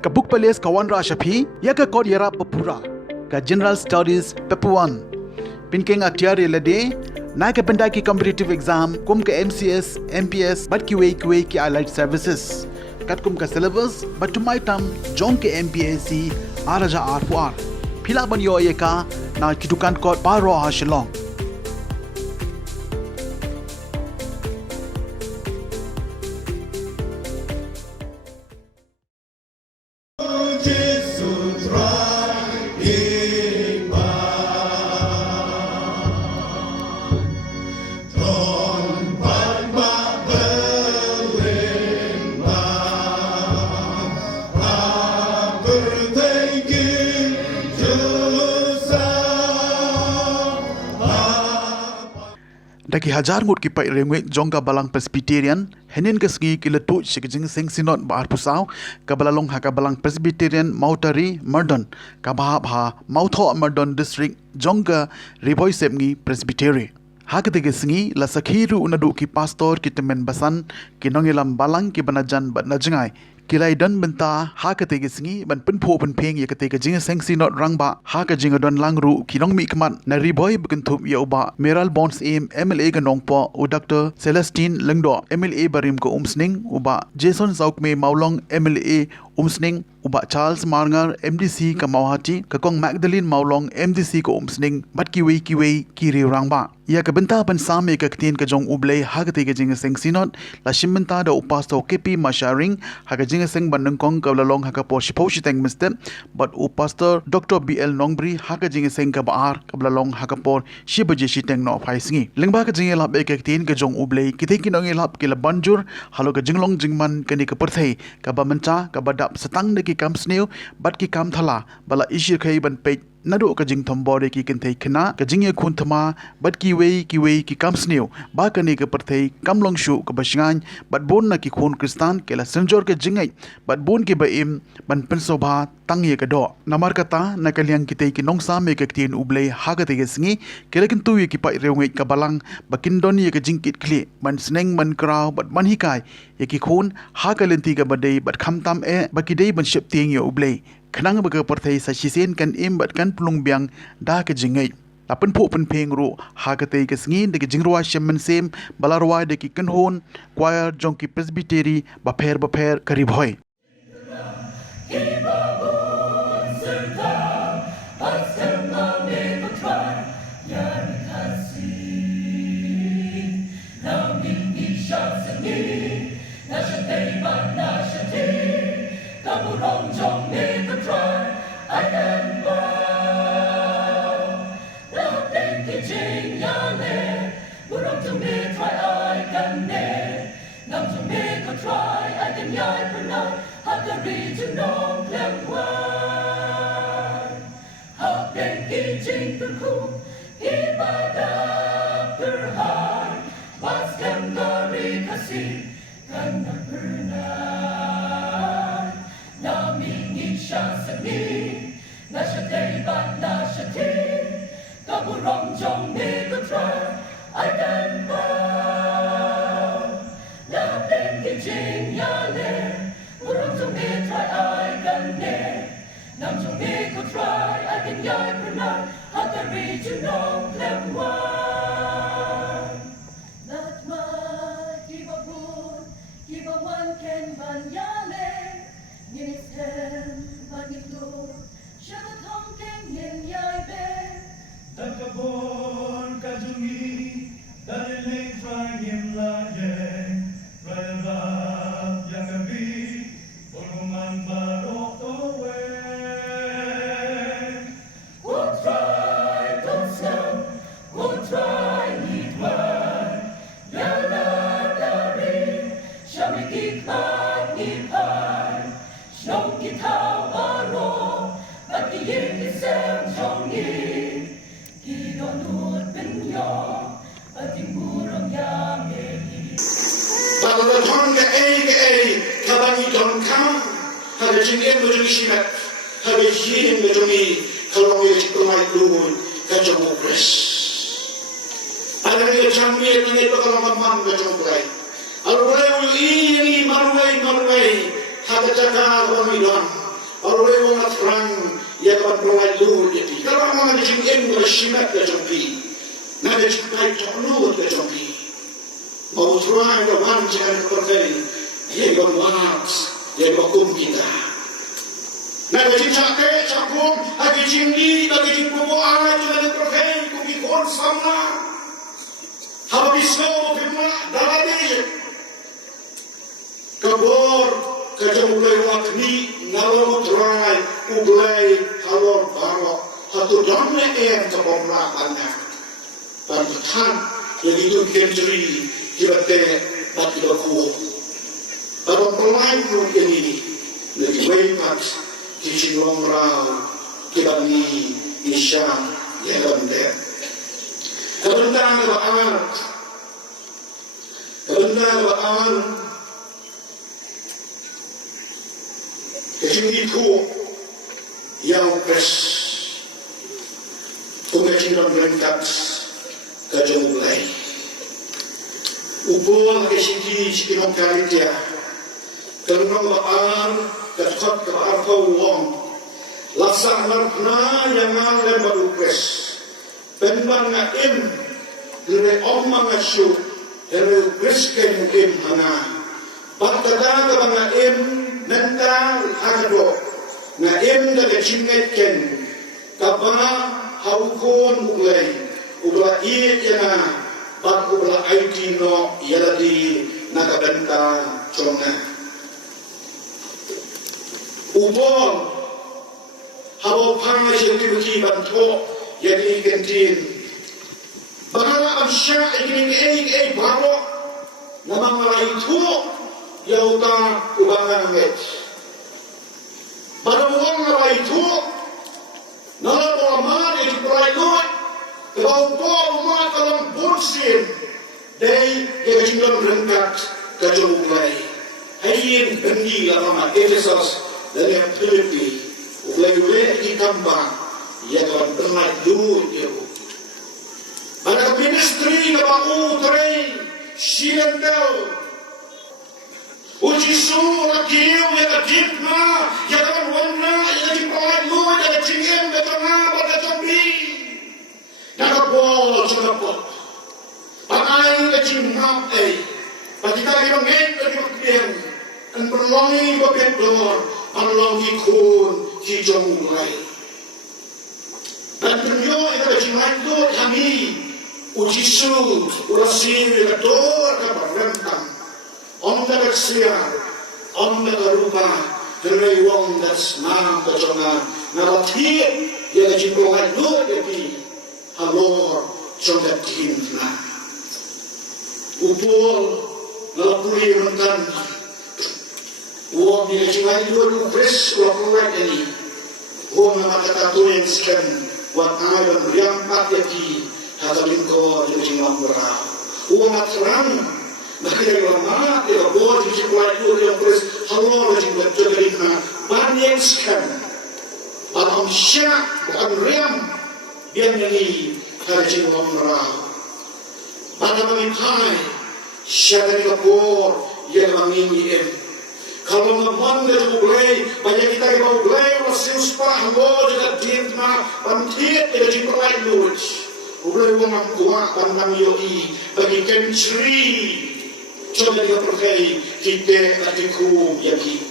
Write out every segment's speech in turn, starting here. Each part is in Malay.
Kabuk Pales Kawan Rashapi, Yaka Kod Yara Papura, Ka General Studies Pepuan. Pinkeng Aktiari Lade, Naka Pendaki Competitive Exam, Kum Ka MCS, MPS, Bat QA Ki Allied Services. Kat Kum Ka Syllabus, But to my tam, Jong Ke MPSC, Araja R4R. Pila Ban Yo Yeka, Na Kitukan Kod Paro Hashalong. Daki hajar ngut ki pai rengwek jongka balang Presbyterian henin keski kilatu shikjing sing sinot bar pusau ka balalong ha ka balang Presbyterian Mautari Mardon ka bha Mautho Mardon district jongka riboy semngi Presbytery hakate gesngi la sakhiru unadu ki pastor ki temen basan ki nongilam balang ki banajan bat najngai kilai don benta hakate gesngi ban penpho penpeng ya kate jing seng sinot rangba haka jing don langru kinong mi kmat na riboy bukenthum ya uba Meral Bonds aim MLA ga nongpo u Dr Celestine Lengdo MLA barim ko umsning uba Jason Saukme Maulong MLA umsning uba Charles Marngar MDC ka Mauhati ka kong Magdalene Maulong MDC ko umsning bat kiwi kiri rangba ya ka benta ban same ka ktien ka jong ublay hakate ga jing seng sinot la shimmenta da upasto KP Masharing haka jing seng bandeng kong ka lalong haka por shiposhi teng miste but upastor Dr BL Nongbri haka jing seng ka baar ka lalong haka por shibaje shiteng no phaisngi lengba ka jing lap ek ktien ka jong ublay kite kinong lap kila banjur halo ka jinglong jingman kani ka perthai ka bamancha ka badap setang de ki kam sneu bat ki kam thala bala ishir khai ban pe nadu ka jing thombore ki kinthai khna ka jing ye khun thama bat ki wei ki kam sneu ba kani ka perthai kam long shu ka basngan bat bon na ki khun kristan ke la senjor ke jingai bat bon ki baim ban pensobha tang ye ka do namar kata na kalyang kitei ki nongsa me ka tin ublei haga te gesngi kelekin tu ye ki pai reungai ka balang bakin don ye ka jingkit kli ban sneng man kraw bat man hikai ye ki khun ha ka lenti ka badei bat kham tam e bakidei ban shep tieng ye ublei khnang ba ka parthai sa shisen kan im bat kan plung byang da ka jingai lapen pho pen pheng ru ha ka te ka sngi de ki jingrwa shemen sem balarwa de ki kanhon choir jong ki presbytery ba pher kari bhoi Arway mga frang, yaman provide lord yati. Karang mga jing em na shimat ka jompi. Na jing kai tokno ka jompi. Mau try the one jan korkai. Yaman wax, yaman kumpita. Na jing chake chakum, agi jing ni, agi jing kubo ay jan korkai kumikon samna. Habis no bimna dalade. Kabor kajamulai wakni ngalau try ublai halor barok hatu damne em kabomla anna. Bantuan yang itu kendri kibate batibaku. Barang pelayan ini lagi wepat kicilong rau kibani isya yalam deh. Kebenaran beramal, kecuali itu yang pres, kemudian berangkat ke mulai. Upol kesiki kali dia, kerana beramal kecut ke arah wong, laksana yang ada baru pres. Penbang im dire omma ngasyu dire brisken im hana patada ka bang im nenta agado na im da chingeten ka ba haukon uglay ugla ie yana bag ugla IT no yaladi nakabenta chonga ubon hawo panga shirki banto jadi kentin bagala amsya igning baro namang malay itu yauta ubangan met baruang malay itu nalaman itu malay lot kalau umma kalam bursin day yajingan rengkat kajulay hayin bendi alama Efesus dari Filipi ulay ikamba yang pernah dulu dia. Pada ministry na bau tray silendau. Uji su lakiu yang adipna yang warna yang dipakai lu yang cingem betona pada jambi. Nakapol nakapol. Pakai kecingam Pagita yang ngek dari makian. An berlongi babedor, anlongi kun kijamulai. Dan beliau itu berjimat itu kami ujisu urasi berdor kabar rentang om tak bersiar om tak berubah dari wong das nam berjongan naratif yang berjimat itu jadi halor jongat himna upol nalapuri rentang wong yang berjimat itu lupres laporan ini wong nama kata tuan sekian Wat ayam riampat yaki hatalingko jadi ngambra. Umat serang nakira lama dia buat di sekolah itu yang terus halal jadi buat jadinya banyak sekali. Alam syak bukan riam biar nyanyi haji ngambra. Pada mengikai syak dari kapur yang mengingi kalau naman dari mulai banyak kita yang mulai masih usah lo jadi dinma bantit jadi dimulai luas mulai orang kuat pandang yoi bagi kencri coba dia percaya kita adikum yaki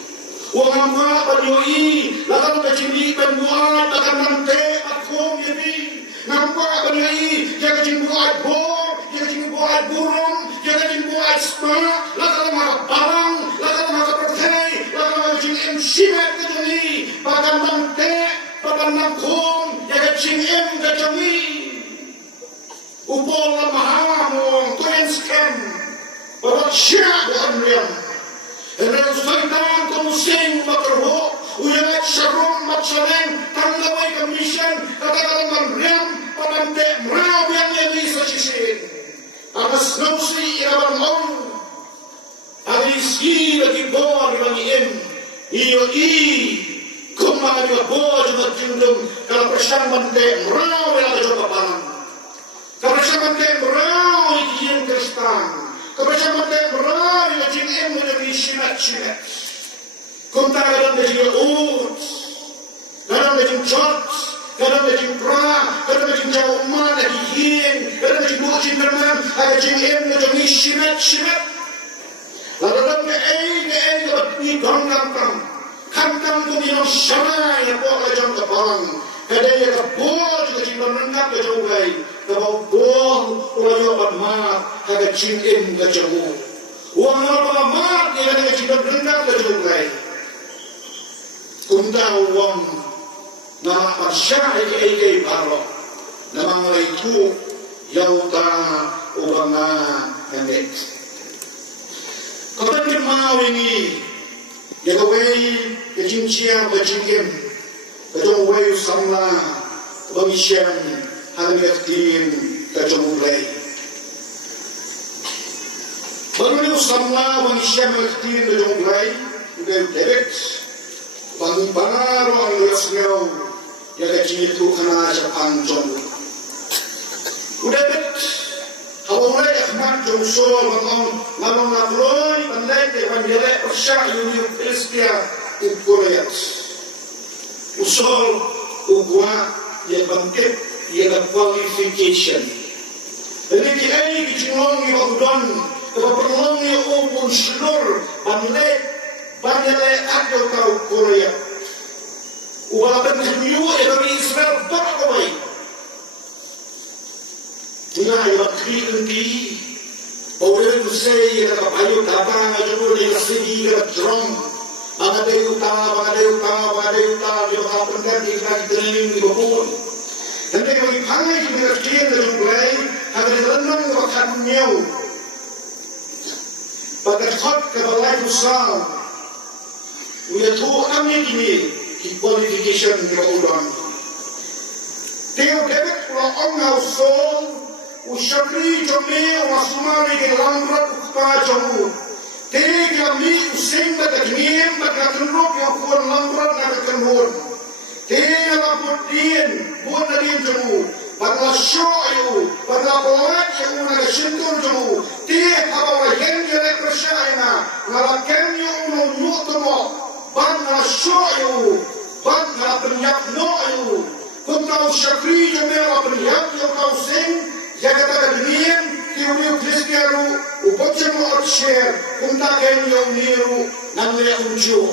orang kuat bagi yoi lakukan kecili penbuat akan nanti akum yaki nampak bagi yoi yang kecil buat bom yang kecil buat burung yang kecil buat spa lakukan barang lakukan simat kejami, bahkan mante, bahkan nangkum, yang kecingin kejami. Upol lamaham, tuan skem, bahwa syak dan riam. Hendak sultan kumusing makerho, uyangat syarum matsaleng, tanggawai commission, katakan riam, panante merau yang jadi sasisin. Amas nausi irawan long, arisi lagi bor bagi iyo kumari wa bojo na tindum kalau persamaan te merau yang ada coba pangan kalau persamaan te merau yang kristan kalau persamaan te merau yang jingem dari sinat kuntara dan dari majing George, kadang majing Pra, kadang majing Jauman, lagi Yin, kadang majing Bukit Berman, ada majing M, majing Shimet. Lalu dalam ke dapat ni ganggang kantang tu ni orang syamai yang bawa kajang kepang. Kadang yang kebol juga cingkang rengat kajang ugai. Kabau bol orang yang bermat, kadang cingkim kajang ugai. Uang yang bermat ni kadang cingkang rengat kajang ugai. Kuntau uang nama masyarakat ini baru. Nama itu yauta ubanga yang Kalau kita mau ini, ya kawai kejincia berjingkim, kajong wai samla, bangsian haliat tim kajong mulai. Baru ni samla bangsian haliat tim kajong mulai, udah direct, bangun baru ang lasnyaw, ya kajing itu kena Jepang jong. Udah direct. Kalau mereka hendak jomsol, malam labroi, pandai depan jelek persyak Union Kristia Korea. Usol, ugwa, ia bangkit, ia ada qualification. Jadi dia ini kicilong ia udon, keperluan ia upun seluruh, pandai ada kau Korea. Ubalan kemudian ia dari Israel berkawai. Ina yang kiri orang usai yang kapayu datang aja dia segi dia drum, bangadai utara dia berapa di training di bawah. Dan dia bagi pangai dia kerja dengan mulai ada renang waktu nyau. Pada hot kebalai besar, dia tu kami ini qualification dia ulang. Dia dapat orang household Usyakri jombe wasumari ke langrat ukpa jomu. Tega mi using batakniem bakatunrok yang kuat langrat nakakanhon. Tega laput dien buat nadien jomu. Bagla shoyu, bagla bolat yang nakasintur jomu. Tega hawa yang jelek persyai'na. Ngalakan yang nutumo. Bagla shoyu, bagla penyak no'yu. Kuntau syakri jombe wa penyak yang kau sing. Jaga dunia, Union Kristia ru, upacemo at share, kunta kenyo niru, nanle unjo.